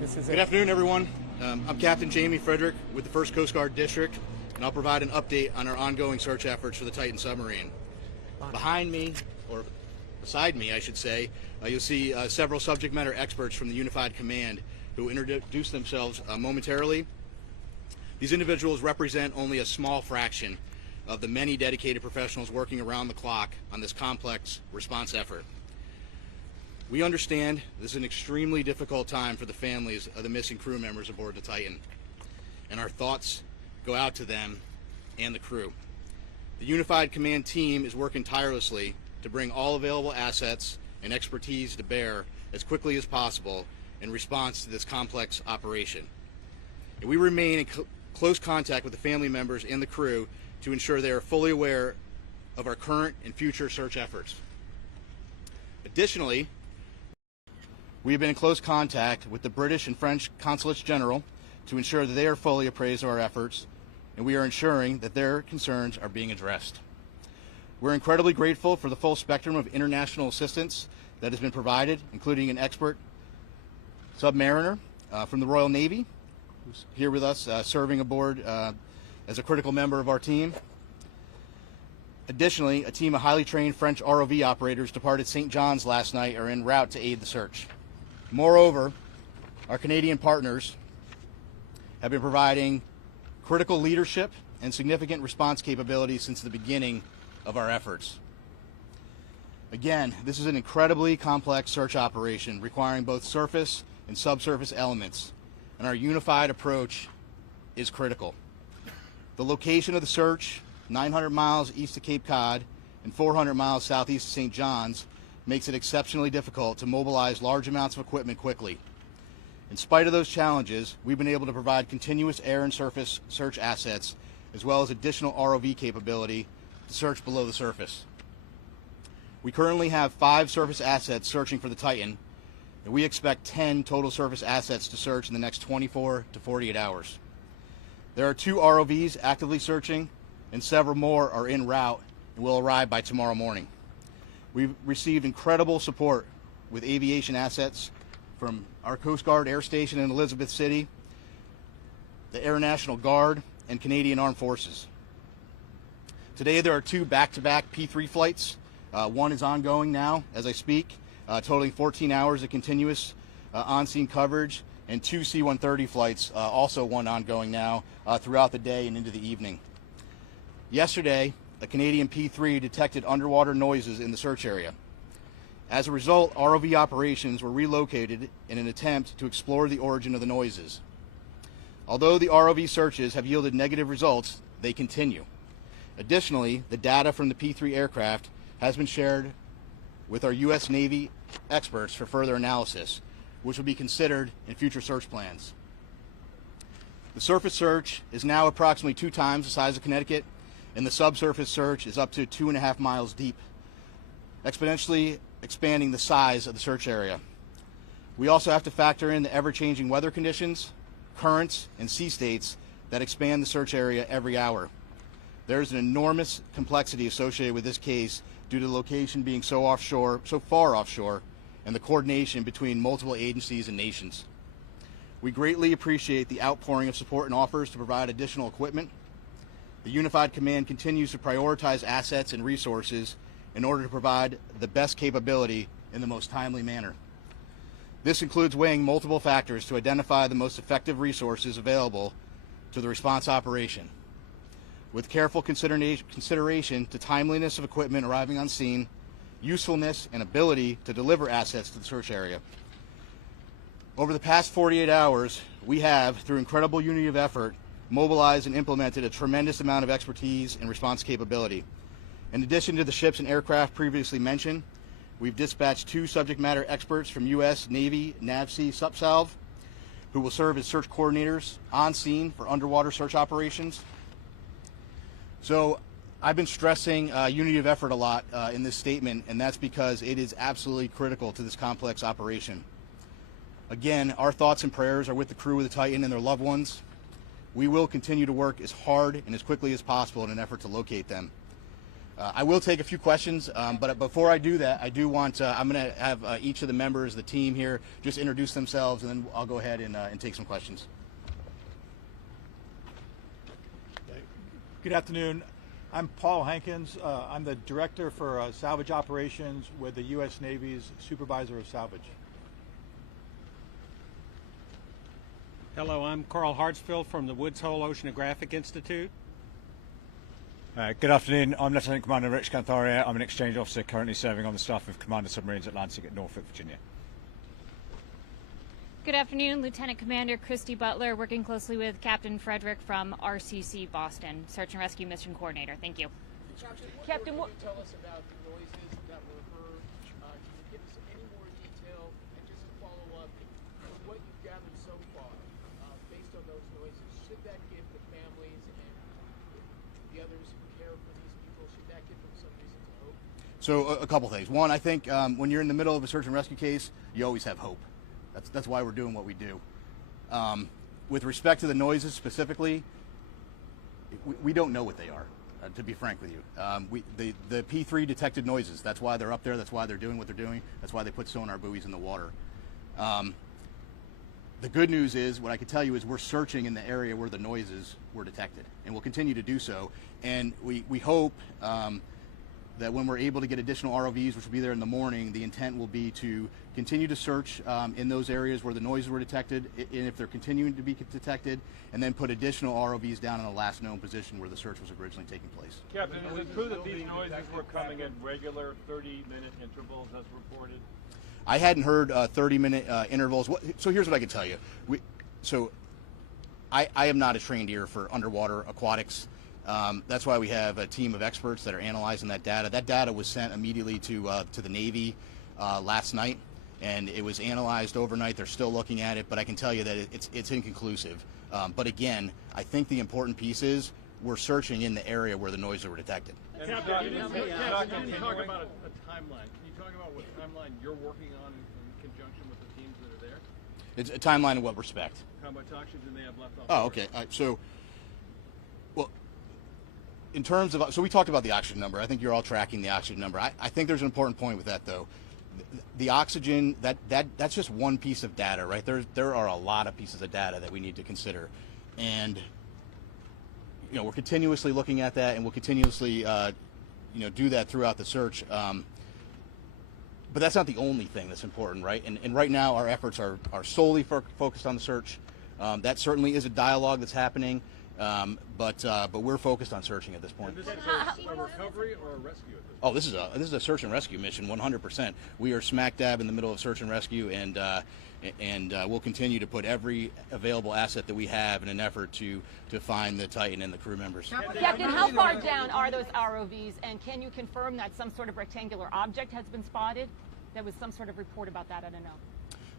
Good afternoon, everyone. I'm Captain Jamie Frederick with the 1st Coast Guard District, and I'll provide an update on our ongoing search efforts for the Titan submarine. Behind me, or beside me, I should say, you'll see several subject matter experts from the Unified Command who will introduce themselves momentarily. These individuals represent only a small fraction of the many dedicated professionals working around the clock on this complex response effort. We understand this is an extremely difficult time for the families of the missing crew members aboard the Titan, and our thoughts go out to them and the crew. The Unified Command team is working tirelessly to bring all available assets and expertise to bear as quickly as possible in response to this complex operation. And we remain in close contact with the family members and the crew to ensure they are fully aware of our current and future search efforts. Additionally, we have been in close contact with the British and French Consulates General to ensure that they are fully appraised of our efforts, and we are ensuring that their concerns are being addressed. We're incredibly grateful for the full spectrum of international assistance that has been provided, including an expert submariner from the Royal Navy, who's here with us serving aboard as a critical member of our team. Additionally, a team of highly trained French ROV operators departed St. John's last night are en route to aid the search. Moreover, our Canadian partners have been providing critical leadership and significant response capabilities since the beginning of our efforts. Again, this is an incredibly complex search operation requiring both surface and subsurface elements, and our unified approach is critical. The location of the search, 900 miles east of Cape Cod and 400 miles southeast of St. John's, makes it exceptionally difficult to mobilize large amounts of equipment quickly. In spite of those challenges, we've been able to provide continuous air and surface search assets, as well as additional ROV capability to search below the surface. We currently have 5 surface assets searching for the Titan, and we expect 10 total surface assets to search in the next 24 to 48 hours. There are 2 ROVs actively searching, and several more are en route and will arrive by tomorrow morning. We've received incredible support with aviation assets from our Coast Guard Air Station in Elizabeth City, the Air National Guard, and Canadian Armed Forces. Today there are 2 back-to-back P3 flights. One is ongoing now as I speak, totaling 14 hours of continuous on-scene coverage, and 2 C-130 flights, also one ongoing now, throughout the day and into the evening. Yesterday, a Canadian P3 detected underwater noises in the search area. As a result, ROV operations were relocated in an attempt to explore the origin of the noises. Although the ROV searches have yielded negative results, they continue. Additionally, the data from the P3 aircraft has been shared with our U.S. Navy experts for further analysis, which will be considered in future search plans. The surface search is now approximately 2 times the size of Connecticut, and the subsurface search is up to 2.5 miles deep, exponentially expanding the size of the search area. We also have to factor in the ever-changing weather conditions, currents, and sea states that expand the search area every hour. There is an enormous complexity associated with this case due to the location being so far offshore, and the coordination between multiple agencies and nations. We greatly appreciate the outpouring of support and offers to provide additional equipment. The Unified Command continues to prioritize assets and resources in order to provide the best capability in the most timely manner. This includes weighing multiple factors to identify the most effective resources available to the response operation, with careful consideration to timeliness of equipment arriving on scene, usefulness, and ability to deliver assets to the search area. Over the past 48 hours, we have, through incredible unity of effort, mobilized and implemented a tremendous amount of expertise and response capability. In addition to the ships and aircraft previously mentioned, we've dispatched 2 subject matter experts from U.S. Navy NAVSEA Subsalv, who will serve as search coordinators on scene for underwater search operations. So I've been stressing unity of effort a lot in this statement, and that's because it is absolutely critical to this complex operation. Again, our thoughts and prayers are with the crew of the Titan and their loved ones. We will continue to work as hard and as quickly as possible in an effort to locate them. I will take a few questions, but before I do that, I do want I'm going to have each of the members of the team here just introduce themselves, and then I'll go ahead and take some questions. Good afternoon. I'm Paul Hankins. I'm the Director for Salvage Operations with the U.S. Navy's Supervisor of Salvage. Hello, I'm Carl Hartsfield from the Woods Hole Oceanographic Institute. Good afternoon. I'm Lieutenant Commander Rich Cantharia. I'm an exchange officer currently serving on the staff of Commander Submarines Atlantic at Norfolk, Virginia. Good afternoon, Lieutenant Commander Christy Butler, working closely with Captain Frederick from RCC Boston, Search and Rescue Mission Coordinator. Thank you. Captain, what can you tell us about the noises that were heard? Can you give us any more detail? And just to follow up, from what you've gathered so far, based on those noises, should that give the families and the others who care for these people, should that give them some reason to hope? So a couple things. One, I think when you're in the middle of a search and rescue case, you always have hope. That's why we're doing what we do. With respect to the noises specifically, we don't know what they are, to be frank with you. The P3 detected noises. That's why they're up there. That's why they're doing what they're doing. That's why they put sonar buoys in the water. The good news is, what I can tell you is we're searching in the area where the noises were detected, and we'll continue to do so. And we hope that when we're able to get additional ROVs, which will be there in the morning, the intent will be to continue to search in those areas where the noises were detected, and if they're continuing to be detected, and then put additional ROVs down in the last known position where the search was originally taking place. Captain, is it true that these noises were coming in regular 30-minute intervals as reported? I hadn't heard 30-minute intervals. So here's what I can tell you. I am not a trained ear for underwater aquatics. That's why we have a team of experts that are analyzing that data. That data was sent immediately to the Navy last night, and it was analyzed overnight. They're still looking at it, but I can tell you that it's inconclusive. But again, I think the important piece is we're searching in the area where the noises were detected. Captain, you didn't talk about a timeline. Can you talk about what timeline you're working on in conjunction with the teams that are there? It's a timeline in what respect? How much oxygen they have left off? Oh, okay. In terms of, so we talked about the oxygen number. I think you're all tracking the oxygen number. I think there's an important point with that, though. The oxygen, that's just one piece of data, right? There are a lot of pieces of data that we need to consider, and we're continuously looking at that, and we'll continuously do that throughout the search. But that's not the only thing that's important, right? And right now our efforts are solely focused on the search. That certainly is a dialogue that's happening. But we're focused on searching at this point. And this is a recovery or a rescue at this point? Oh, this is a search and rescue mission, 100%. We are smack dab in the middle of search and rescue, and we'll continue to put every available asset that we have in an effort to find the Titan and the crew members. Captain, how far down are those ROVs, and can you confirm that some sort of rectangular object has been spotted? There was some sort of report about that. I don't know.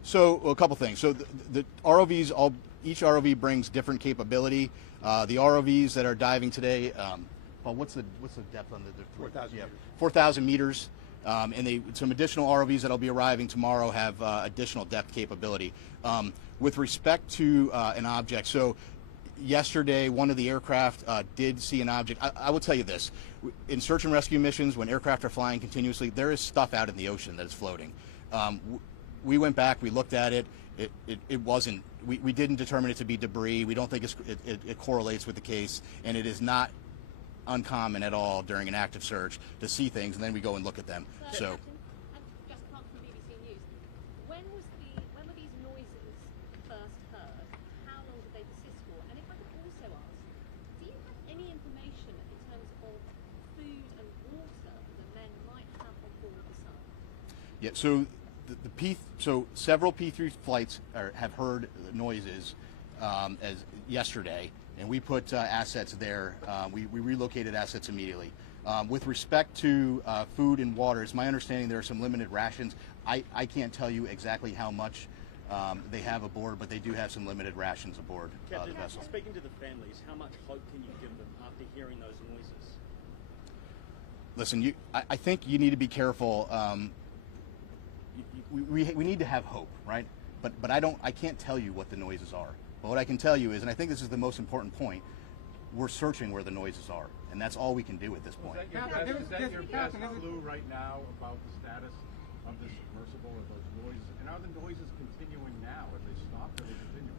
So a couple things. So the ROVs, each ROV brings different capability. The ROVs that are diving today, Paul, what's the depth on the 4,000 meters. 4,000 meters. And some additional ROVs that'll be arriving tomorrow have additional depth capability. With respect to an object, so yesterday one of the aircraft did see an object. I will tell you this: in search and rescue missions, when aircraft are flying continuously, there is stuff out in the ocean that is floating. We went back, we looked at it. It wasn't. We didn't determine it to be debris. We don't think it correlates with the case, and it is not uncommon at all during an active search to see things, and then we go and look at them. So. Just come from BBC News. When were these noises first heard? How long did they persist for? And if I could also ask, do you have any information in terms of food and water that the men might have on board the Sun? Yeah. So several P3 flights have heard noises as yesterday, and we put assets there. We relocated assets immediately. With respect to food and water, it's my understanding there are some limited rations. I can't tell you exactly how much they have aboard, but they do have some limited rations aboard the vessel. Speaking to the families, how much hope can you give them after hearing those noises? Listen, I think you need to be careful. We need to have hope, right? But I can't tell you what the noises are. But what I can tell you is, and I think this is the most important point, we're searching where the noises are, and that's all we can do at this point. Is that your best clue right now about the status of the submersible or those noises? And are the noises continuing now? Have they stopped or are they continuing?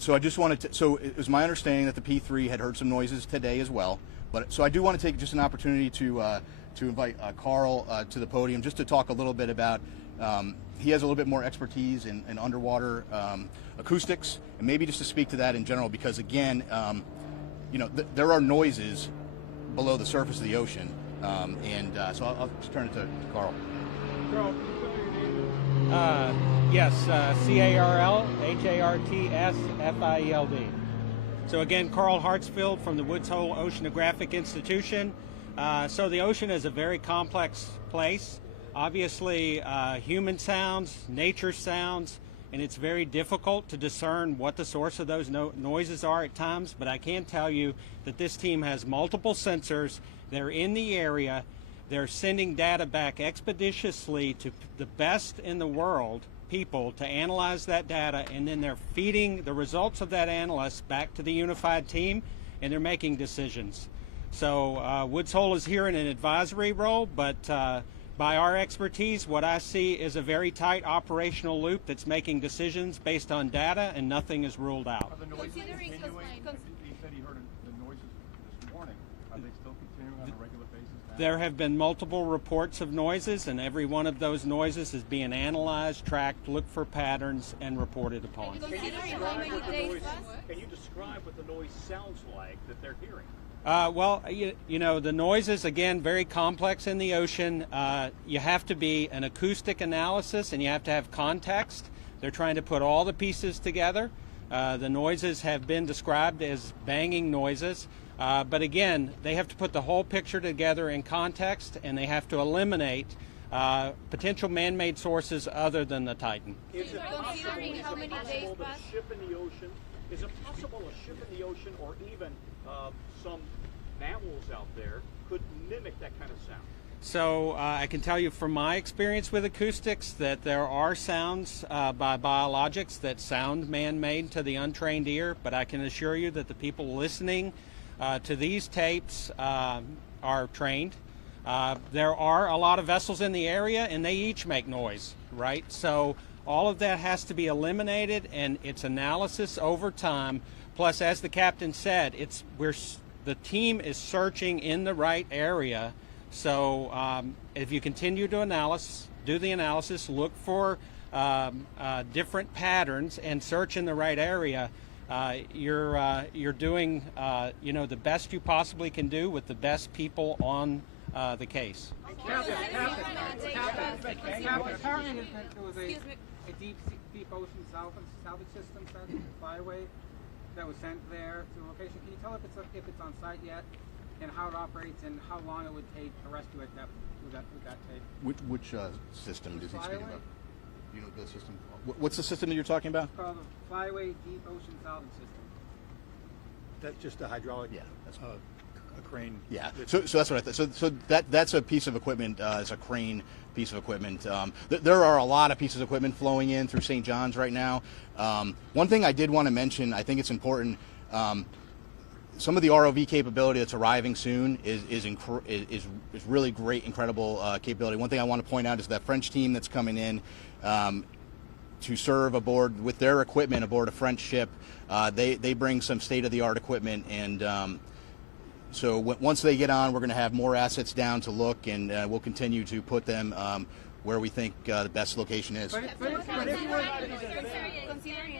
So I just wanted to. So it was my understanding that the P3 had heard some noises today as well. But so I do want to take just an opportunity to invite Carl to the podium just to talk a little bit about. He has a little bit more expertise in underwater acoustics, and maybe just to speak to that in general, because again, there are noises below the surface of the ocean, so I'll just turn it to Carl. Carl, can you spell your name? Yes, Carl Hartsfield. So again, Carl Hartsfield from the Woods Hole Oceanographic Institution. So the ocean is a very complex place. Obviously, human sounds, nature sounds, and it's very difficult to discern what the source of those noises are at times, but I can tell you that this team has multiple sensors. They're in the area. They're sending data back expeditiously to the best in the world people to analyze that data, and then they're feeding the results of that analysis back to the unified team, and they're making decisions. So Woods Hole is here in an advisory role, but by our expertise, what I see is a very tight operational loop that's making decisions based on data, and nothing is ruled out. Are the noises continuing? He said he heard the noises this morning. Are they still continuing on a regular basis now? There have been multiple reports of noises, and every one of those noises is being analyzed, tracked, looked for patterns, and reported upon. Can you describe what the noise sounds like that they're hearing? Well, the noise is, again, very complex in the ocean. You have to be an acoustic analysis, and you have to have context. They're trying to put all the pieces together. The noises have been described as banging noises. But again, they have to put the whole picture together in context, and they have to eliminate potential man-made sources other than the Titan. Is it possible that a ship in the ocean, is it possible a ship in the ocean or even some mammals out there could mimic that kind of sound? So I can tell you from my experience with acoustics that there are sounds by biologics that sound man-made to the untrained ear, but I can assure you that the people listening to these tapes are trained. There are a lot of vessels in the area, and they each make noise, right? So all of that has to be eliminated, and it's analysis over time. Plus, as the captain said, the team is searching in the right area. So if you continue to do the analysis, look for different patterns, and search in the right area, you're doing the best you possibly can do with the best people on the case. Captain, apparently there was a deep ocean salvage system flyway that was sent there to the location. Can you tell if it's on site yet, and how it operates, and how long it would take to rescue it with that tape? Which system is he speaking about? You know the system. What's the system that you're talking about? It's called the Flyway Deep Ocean Salvage System. That's just a hydraulic. Yeah. A crane. Yeah. So that's what I thought. So that's a piece of equipment. It's a crane piece of equipment. There are a lot of pieces of equipment flowing in through St. John's right now. One thing I did want to mention, I think it's important. Some of the ROV capability that's arriving soon is really great, incredible capability. One thing I want to point out is that French team that's coming in to serve aboard with their equipment aboard a French ship. They bring some state-of-the-art equipment, and so once they get on, we're going to have more assets down to look, and we'll continue to put them where we think the best location is. Considering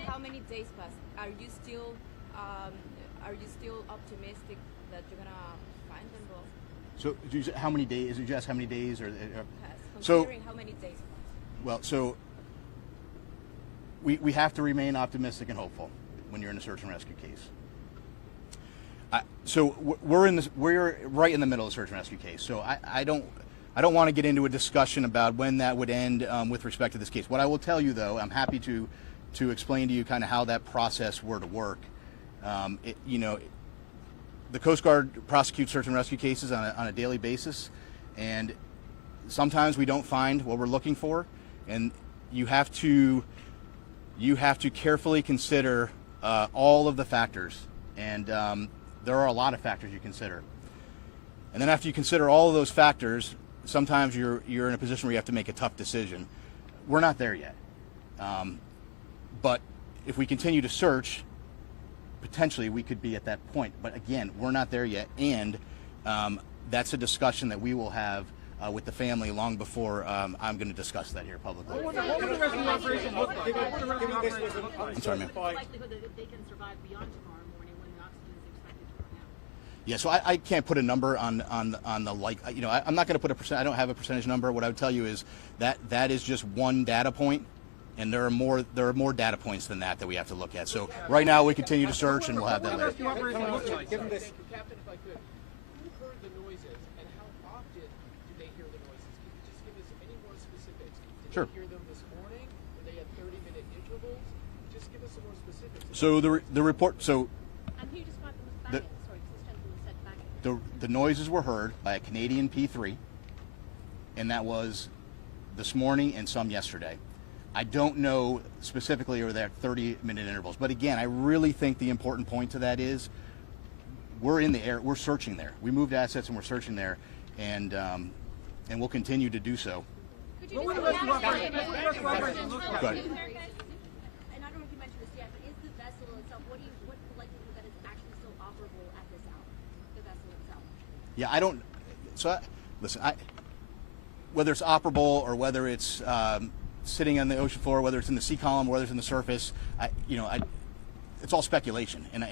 how many days passed, are you still optimistic that you're gonna find them both? So how many days? Did you ask how many days? Considering how many days passed? Well, so we have to remain optimistic and hopeful when you're in a search and rescue case. So we're right in the middle of the search and rescue case. So I don't want to get into a discussion about when that would end with respect to this case. What I will tell you, though, I'm happy to explain to you kind of how that process were to work. The Coast Guard prosecutes search and rescue cases on a daily basis, and sometimes we don't find what we're looking for, and you have to carefully consider all of the factors, and there are a lot of factors you consider. And then after you consider all of those factors, sometimes you're in a position where you have to make a tough decision. We're not there yet. But if we continue to search, potentially we could be at that point. But again, we're not there yet. And that's a discussion that we will have with the family long before I'm going to discuss that here publicly. What would the rescue operation look like? I'm sorry, ma'am. The likelihood that they can survive beyond tomorrow morning when the oxygen is expected to run out. Yeah, so I can't put a number on the like. You know, I'm not going to put a percent. I don't have a percentage number. What I would tell you is that is just one data point, and there are more data points than that we have to look at. So right now we continue to search, and we'll have that later. Captain, if I could, who heard the noises and how often do they hear the noises? Can you just give us any more specifics? Did Sure. they hear them this morning? Were they at 30-minute intervals? Just give us some more specifics. So the report. So And who described them as banging? Sorry, because this gentleman said banging. the noises were heard by a Canadian P3, and that was this morning and some yesterday. I don't know specifically or they're 30-minute intervals, but again, I really think the important point to that is we're in the air, we're searching there. We moved assets and we're searching there, and we'll continue to do so. Could you What just would the rescue operation look like? Go ahead. And I don't know if you mentioned this yet, but is the vessel itself, what's the likelihood that it's actually still operable at this hour, the vessel itself? Yeah, I don't. So listen, whether it's operable or whether it's sitting on the ocean floor, whether it's in the sea column, whether it's in the surface, it's all speculation, and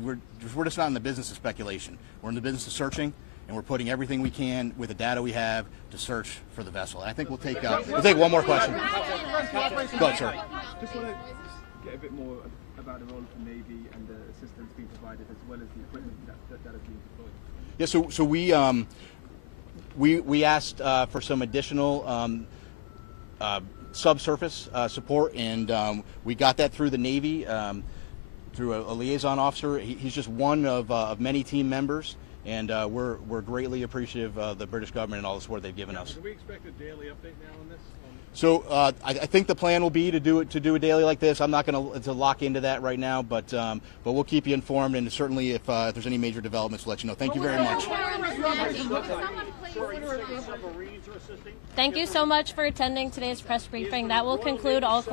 we're just not in the business of speculation. We're in the business of searching, and we're putting everything we can with the data we have to search for the vessel. And I think we'll take one more question. Go ahead, sir. Just want to get a bit more about the role of the Navy and the assistance being provided, as well as the equipment that is being deployed. Yeah, so we asked for some additional subsurface support, and we got that through the Navy, through a liaison officer. He's just one of many team members, and we're greatly appreciative of the British government and all the support they've given us. Can we expect a daily update now on this? So I think the plan will be to do a daily like this. I'm not going to lock into that right now, but we'll keep you informed, and certainly if there's any major developments, we'll let you know. Thank you very much. Thank you so much for attending today's press briefing. That will conclude all questions.